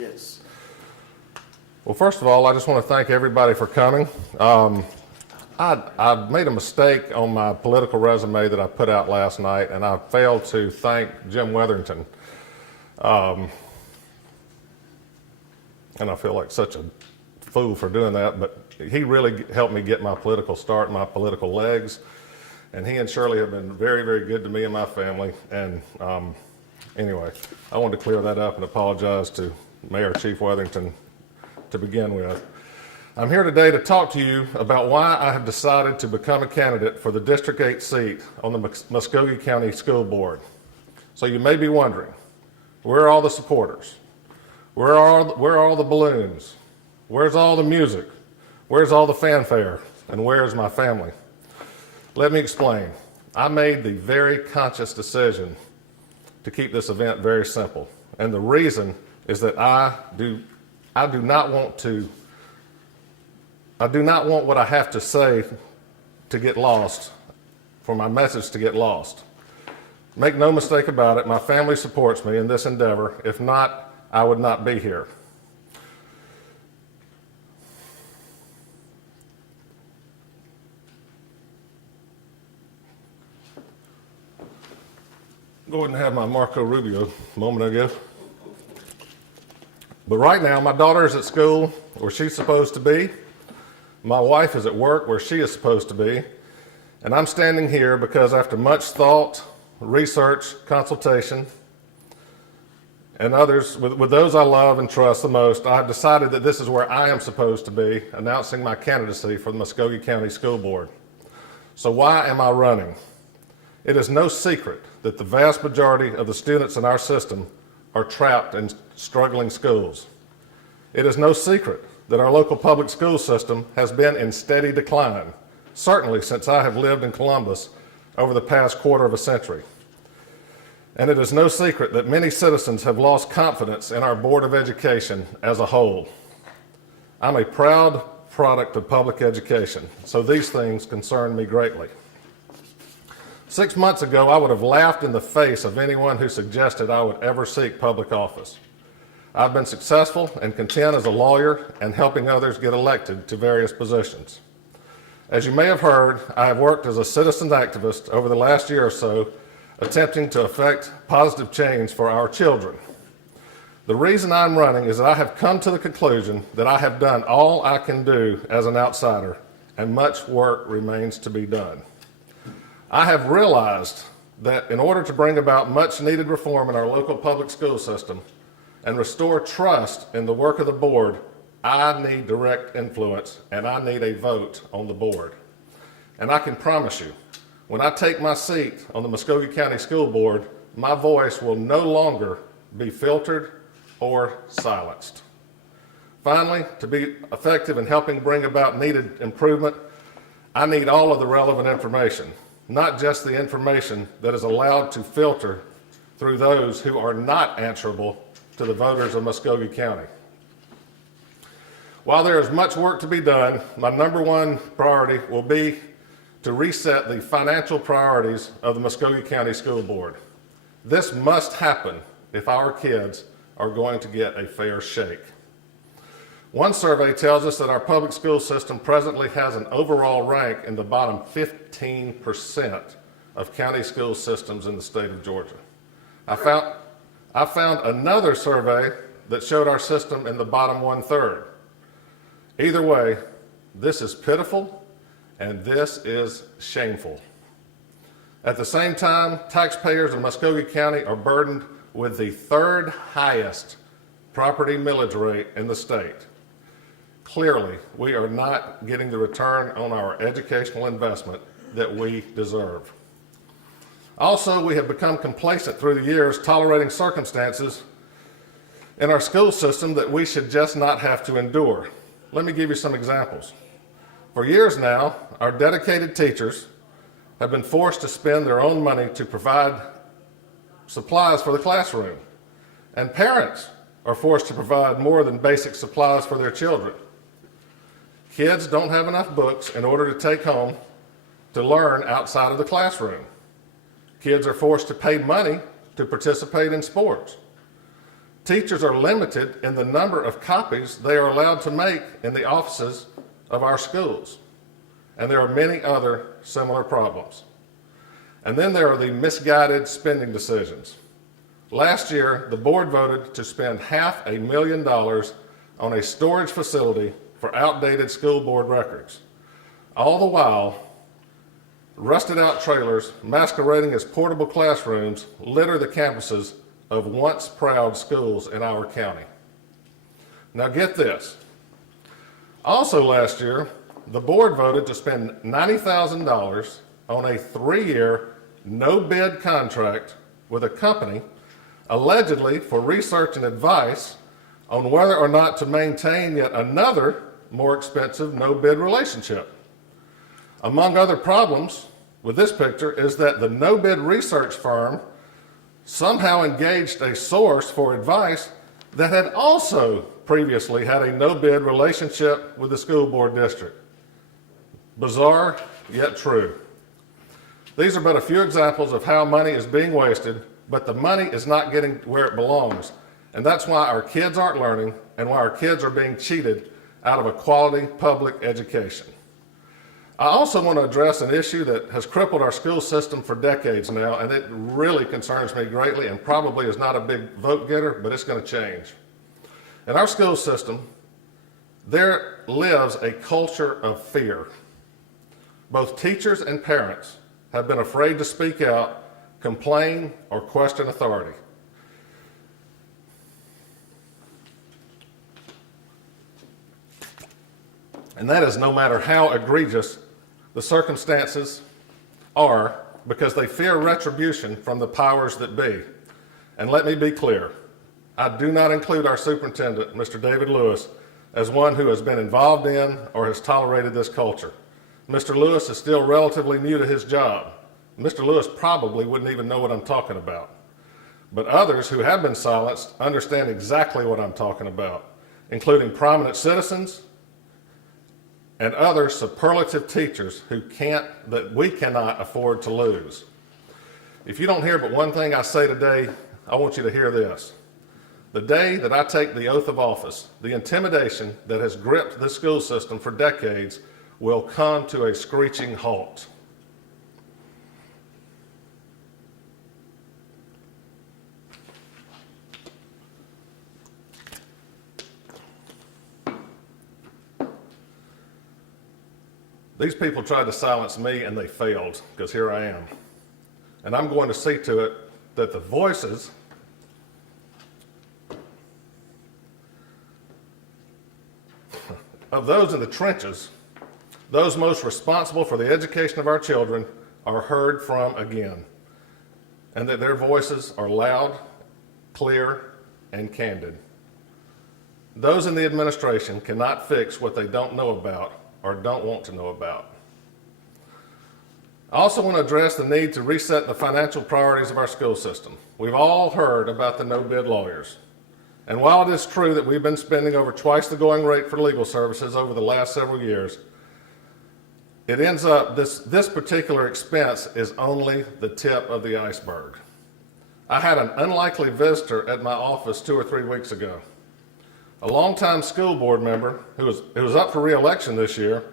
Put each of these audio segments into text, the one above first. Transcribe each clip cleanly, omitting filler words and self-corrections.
Yes. Well, first of all, I just want to thank everybody for coming. I made a mistake on my political resume that I put out last night, and I failed to thank Jim Wetherington. And I feel like such a fool for doing that, but he really helped me get my political start, my political legs. And he and Shirley have been very, very good to me and my family. And anyway, I wanted to clear that up and apologize to Mayor Chief Wetherington to begin with. I'm here today to talk to you about why I have decided to become a candidate for the District 8 seat on the Muskogee County School Board. So you may be wondering, where are all the supporters? Where are all the balloons? Where's all the music? Where's all the fanfare? And where's my family? Let me explain. I made the very conscious decision to keep this event very simple. And the reason is that I do not want what I have to say to get lost, for my message to get lost. Make no mistake about it, my family supports me in this endeavor. If not, I would not be here. Go ahead and have my Marco Rubio moment, I guess. But right now, my daughter is at school where she's supposed to be. My wife is at work where she is supposed to be. And I'm standing here because after much thought, research, consultation, and others, with those I love and trust the most, I have decided that this is where I am supposed to be, announcing my candidacy for the Muskogee County School Board. So why am I running? It is no secret that the vast majority of the students in our system are trapped in struggling schools. It is no secret that our local public school system has been in steady decline, certainly since I have lived in Columbus over the past quarter of a century. And it is no secret that many citizens have lost confidence in our Board of Education as a whole. I'm a proud product of public education, so these things concern me greatly. 6 months ago, I would have laughed in the face of anyone who suggested I would ever seek public office. I've been successful and content as a lawyer and helping others get elected to various positions. As you may have heard, I have worked as a citizen activist over the last year or so, attempting to effect positive change for our children. The reason I'm running is that I have come to the conclusion that I have done all I can do as an outsider, and much work remains to be done. I have realized that in order to bring about much needed reform in our local public school system and restore trust in the work of the board, I need direct influence and I need a vote on the board. And I can promise you, when I take my seat on the Muskogee County School Board, my voice will no longer be filtered or silenced. Finally, to be effective in helping bring about needed improvement, I need all of the relevant information, not just the information that is allowed to filter through those who are not answerable to the voters of Muskogee County. While there is much work to be done, my number one priority will be to reset the financial priorities of the Muskogee County School Board. This must happen if our kids are going to get a fair shake. One survey tells us that our public school system presently has an overall rank in the bottom 15% of county school systems in the state of Georgia. I found another survey that showed our system in the bottom 1/3. Either way, this is pitiful and this is shameful. At the same time, taxpayers in Muskogee County are burdened with the third highest property millage rate in the state. Clearly, we are not getting the return on our educational investment that we deserve. Also, we have become complacent through the years, tolerating circumstances in our school system that we should just not have to endure. Let me give you some examples. For years now, our dedicated teachers have been forced to spend their own money to provide supplies for the classroom, and parents are forced to provide more than basic supplies for their children. Kids don't have enough books in order to take home to learn outside of the classroom. Kids are forced to pay money to participate in sports. Teachers are limited in the number of copies they are allowed to make in the offices of our schools. And there are many other similar problems. And then there are the misguided spending decisions. Last year, the board voted to spend $500,000 on a storage facility for outdated school board records. All the while, rusted out trailers masquerading as portable classrooms litter the campuses of once proud schools in our county. Now get this. Also last year, the board voted to spend $90,000 on a 3-year no-bid contract with a company allegedly for research and advice on whether or not to maintain yet another more expensive no-bid relationship. Among other problems with this picture is that the no-bid research firm somehow engaged a source for advice that had also previously had a no-bid relationship with the school board district. Bizarre, yet true. These are but a few examples of how money is being wasted, but the money is not getting where it belongs. And that's why our kids aren't learning and why our kids are being cheated out of a quality public education. I also want to address an issue that has crippled our school system for decades now, and it really concerns me greatly and probably is not a big vote getter, but it's going to change. In our school system, there lives a culture of fear. Both teachers and parents have been afraid to speak out, complain, or question authority. And that is no matter how egregious the circumstances are, because they fear retribution from the powers that be. And let me be clear, I do not include our superintendent, Mr. David Lewis, as one who has been involved in or has tolerated this culture. Mr. Lewis is still relatively new to his job. Mr. Lewis probably wouldn't even know what I'm talking about. But others who have been silenced understand exactly what I'm talking about, including prominent citizens and other superlative teachers that we cannot afford to lose. If you don't hear but one thing I say today, I want you to hear this. The day that I take the oath of office, the intimidation that has gripped this school system for decades will come to a screeching halt. These people tried to silence me and they failed, because here I am. And I'm going to see to it that the voices of those in the trenches, those most responsible for the education of our children, are heard from again, and that their voices are loud, clear, and candid. Those in the administration cannot fix what they don't know about or don't want to know about. I also want to address the need to reset the financial priorities of our school system. We've all heard about the no-bid lawyers. And while it is true that we've been spending over twice the going rate for legal services over the last several years, it ends up this particular expense is only the tip of the iceberg. I had an unlikely visitor at my office 2 or 3 weeks ago. A longtime school board member who was up for re-election this year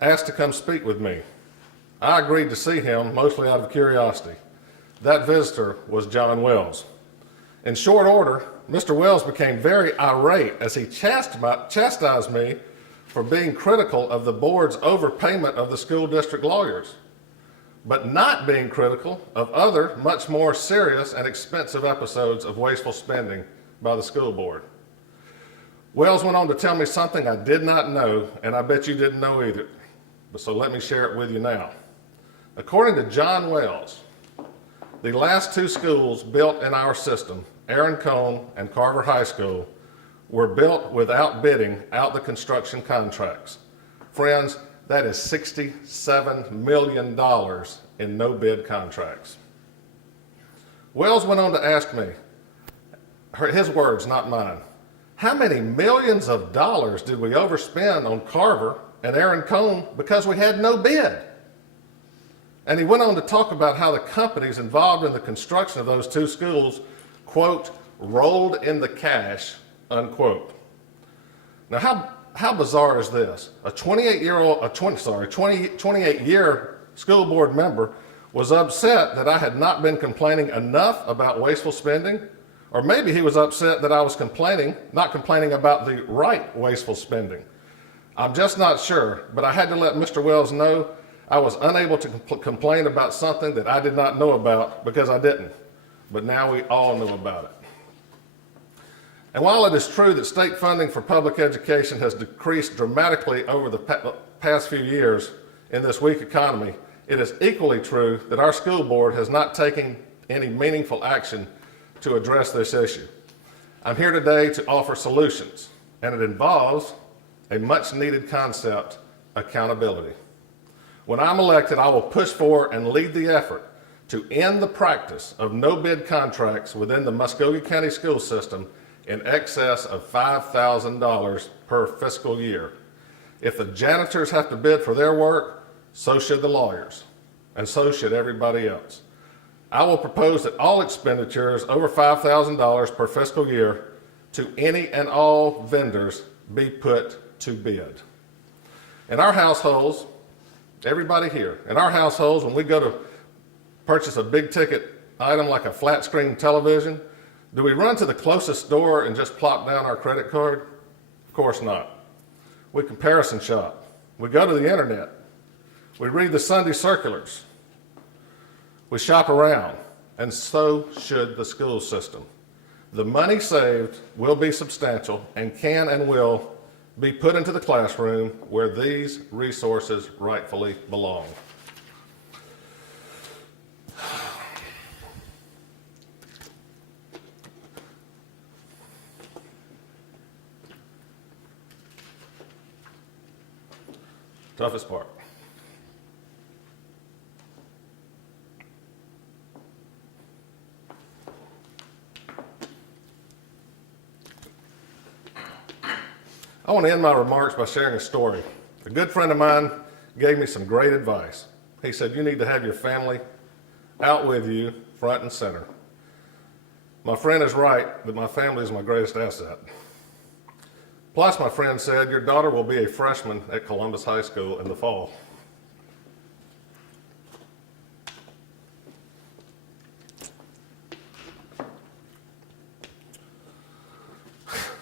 asked to come speak with me. I agreed to see him, mostly out of curiosity. That visitor was John Wells. In short order, Mr. Wells became very irate as he chastised me for being critical of the board's overpayment of the school district lawyers, but not being critical of other much more serious and expensive episodes of wasteful spending by the school board. Wells went on to tell me something I did not know, and I bet you didn't know either. So let me share it with you now. According to John Wells, the last 2 schools built in our system, Aaron Cone and Carver High School, were built without bidding out the construction contracts. Friends, that is $67 million in no-bid contracts. Wells went on to ask me, his words, not mine, how many millions of dollars did we overspend on Carver and Aaron Cone because we had no bid? And he went on to talk about how the companies involved in the construction of those 2 schools, quote, rolled in the cash, unquote. Now, how bizarre is this? A 28-year school board member was upset that I had not been complaining enough about wasteful spending, or maybe he was upset that I was not complaining about the right wasteful spending. I'm just not sure, but I had to let Mr. Wells know I was unable to complain about something that I did not know about because I didn't. But now we all know about it. And while it is true that state funding for public education has decreased dramatically over the past few years in this weak economy, it is equally true that our school board has not taken any meaningful action to address this issue. I'm here today to offer solutions, and it involves a much needed concept, accountability. When I'm elected, I will push for and lead the effort to end the practice of no-bid contracts within the Muskogee County school system in excess of $5,000 per fiscal year. If the janitors have to bid for their work, so should the lawyers, and so should everybody else. I will propose that all expenditures over $5,000 per fiscal year to any and all vendors be put to bid. In our households, everybody here, in our households, when we go to purchase a big ticket item like a flat screen television, do we run to the closest store and just plop down our credit card? Of course not. We comparison shop. We go to the internet. We read the Sunday circulars. We shop around, and so should the school system. The money saved will be substantial and can and will be put into the classroom where these resources rightfully belong. Toughest part. I want to end my remarks by sharing a story. A good friend of mine gave me some great advice. He said, you need to have your family out with you, front and center. My friend is right that my family is my greatest asset. Plus, my friend said, your daughter will be a freshman at Columbus High School in the fall.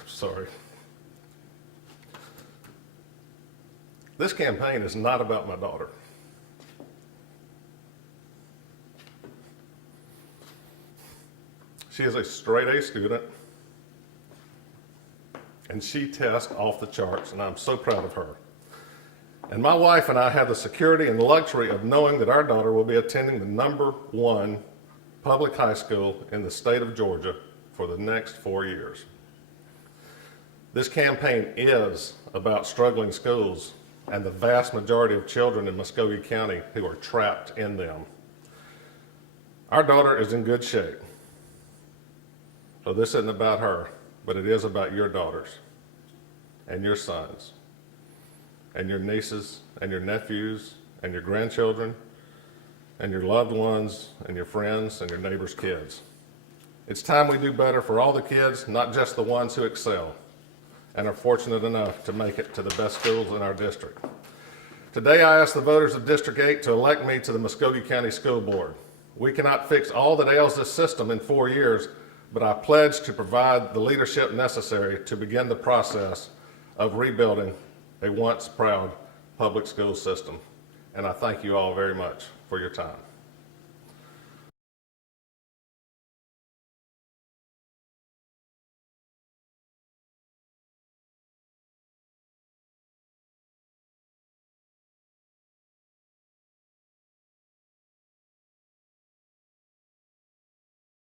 Sorry. This campaign is not about my daughter. She is a straight A student, and she tests off the charts, and I'm so proud of her. And my wife and I have the security and luxury of knowing that our daughter will be attending the #1 public high school in the state of Georgia for the next 4 years. This campaign is about struggling schools and the vast majority of children in Muskogee County who are trapped in them. Our daughter is in good shape. So this isn't about her, but it is about your daughters and your sons and your nieces and your nephews and your grandchildren and your loved ones and your friends and your neighbors' kids. It's time we do better for all the kids, not just the ones who excel and are fortunate enough to make it to the best schools in our district. Today, I ask the voters of District 8 to elect me to the Muskogee County School Board. We cannot fix all that ails this system in 4 years, but I pledge to provide the leadership necessary to begin the process of rebuilding a once proud public school system. And I thank you all very much for your time.